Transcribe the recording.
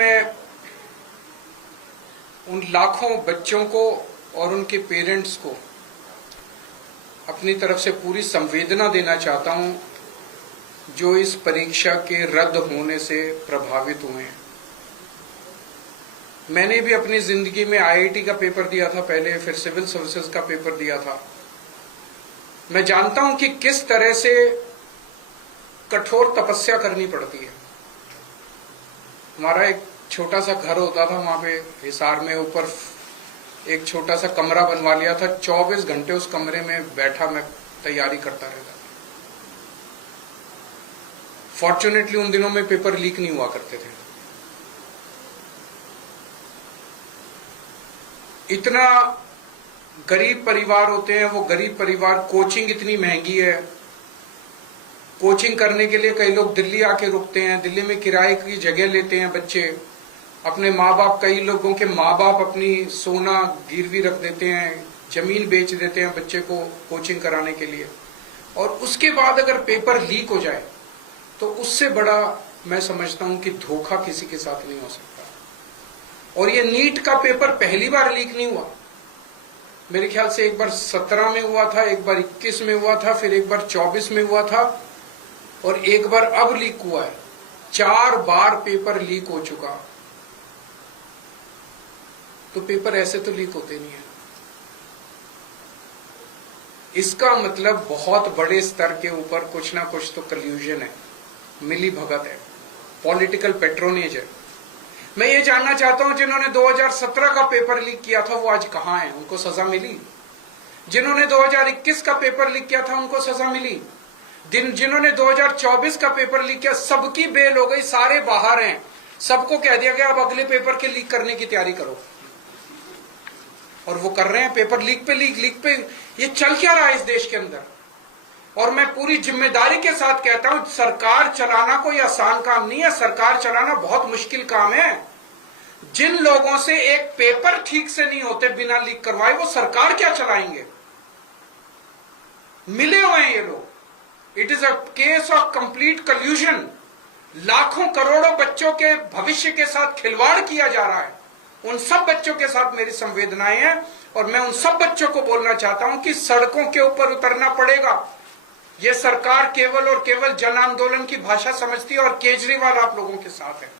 मैं उन लाखों बच्चों को और उनके पेरेंट्स को अपनी तरफ से पूरी संवेदना देना चाहता हूं जो इस परीक्षा के रद्द होने से प्रभावित हुए हैं। मैंने भी अपनी जिंदगी में आईआईटी का पेपर दिया था पहले, फिर सिविल सर्विसेज का पेपर दिया था। मैं जानता हूं कि किस तरह से कठोर तपस्या करनी पड़ती है। हमारा एक छोटा सा घर होता था वहां पे हिसार में, ऊपर एक छोटा सा कमरा बनवा लिया था। 24 घंटे उस कमरे में बैठा मैं तैयारी करता रहता था। फॉर्चुनेटली उन दिनों में पेपर लीक नहीं हुआ करते थे। इतना गरीब परिवार होते हैं, वो गरीब परिवार, कोचिंग इतनी महंगी है। कोचिंग करने के लिए कई लोग दिल्ली आके रुकते हैं, दिल्ली में किराए की जगह लेते हैं बच्चे। अपने माँ बाप, कई लोगों के माँ बाप अपनी सोना गिरवी रख देते हैं, जमीन बेच देते हैं बच्चे को कोचिंग कराने के लिए। और उसके बाद अगर पेपर लीक हो जाए तो उससे बड़ा मैं समझता हूं कि धोखा किसी के साथ नहीं हो सकता। और ये नीट का पेपर पहली बार लीक नहीं हुआ। मेरे ख्याल से एक बार 17 में हुआ था, एक बार 21 में हुआ था, फिर एक बार 24 में हुआ था और एक बार अब लीक हुआ है। 4 बार पेपर लीक हो चुका। तो पेपर ऐसे तो लीक होते नहीं है। इसका मतलब बहुत बड़े स्तर के ऊपर कुछ ना कुछ तो कल्यूजन है, मिली भगत है, पॉलिटिकल पेट्रोनेज है। मैं ये जानना चाहता हूं जिन्होंने 2017 का पेपर लीक किया था वो आज कहां हैं? उनको सजा मिली? जिन्होंने 2021 का पेपर लीक किया था उनको सजा मिली? जिन्होंने 2024 का पेपर लीक किया, सबकी बेल हो गई, सारे बाहर हैं। सबको कह दिया गया अब अगले पेपर के लीक करने की तैयारी करो। और वो कर रहे हैं, पेपर लीक पे लीक पे। ये चल क्या रहा है इस देश के अंदर? और मैं पूरी जिम्मेदारी के साथ कहता हूं, सरकार चलाना कोई आसान काम नहीं है। सरकार चलाना बहुत मुश्किल काम है। जिन लोगों से एक पेपर ठीक से नहीं होते बिना लीक करवाए, वो सरकार क्या चलाएंगे? मिले हुए हैं ये लोग। It is a case of complete कल्यूजन। लाखों करोड़ों बच्चों के भविष्य के साथ खिलवाड़ किया जा रहा है। उन सब बच्चों के साथ मेरी संवेदनाएं हैं और मैं उन सब बच्चों को बोलना चाहता हूं कि सड़कों के ऊपर उतरना पड़ेगा। ये सरकार केवल और केवल जन आंदोलन की भाषा समझती है और केजरीवाल आप लोगों के साथ है।